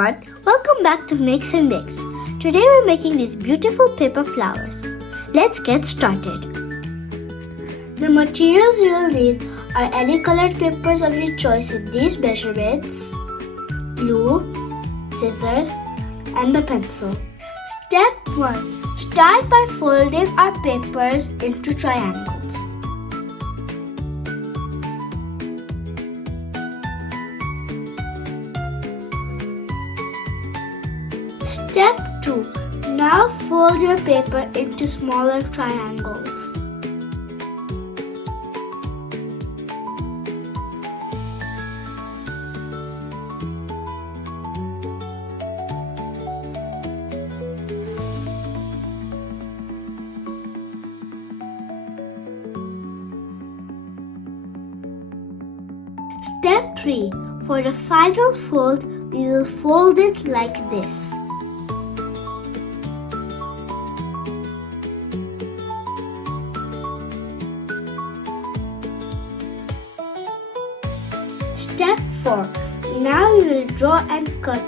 everyone, welcome back to Mix and Mix. Today we're making these beautiful paper flowers. Let's get started. The materials you will need are any colored papers of your choice in these measurements, glue, scissors, and a pencil. Step 1. Start by folding our papers into triangles. Step 2. Now fold your paper into smaller triangles. Step 3. For the final fold, we will fold it like this. Step 4. Now we will draw and cut.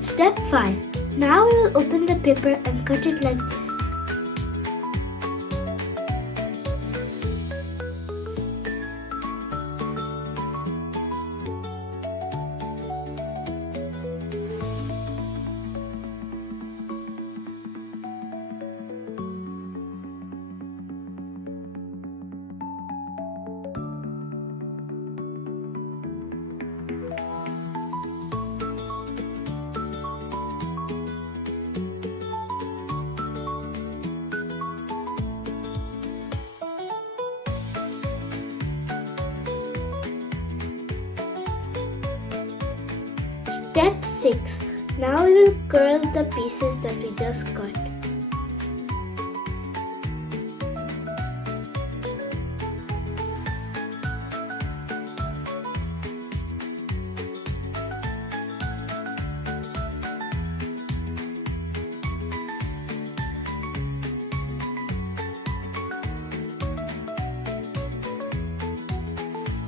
Step 5. Now we will open the paper and cut it like this. Step 6. Now we will curl the pieces that we just cut.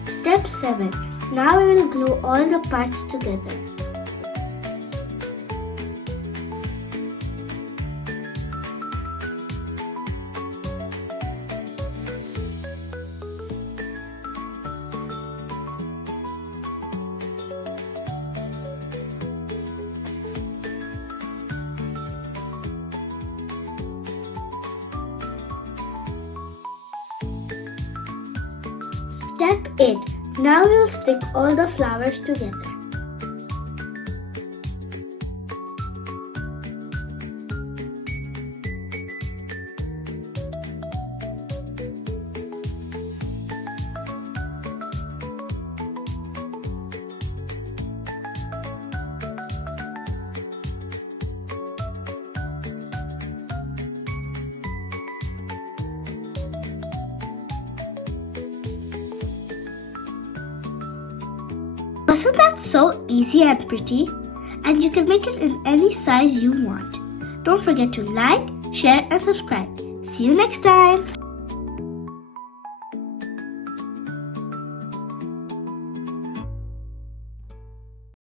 Step 7. Now we will glue all the parts together. Step 8. Now we will stick all the flowers together. Wasn't that so easy and pretty? And you can make it in any size you want. Don't forget to like, share and subscribe. See you next time!